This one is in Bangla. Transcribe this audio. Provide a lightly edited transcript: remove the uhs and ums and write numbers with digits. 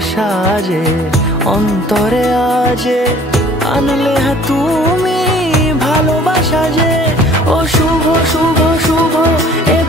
সাজে অন্তরে আজে আনলে তুমি ভালোবাসা যে। ও শুভ শুভ শুভ এ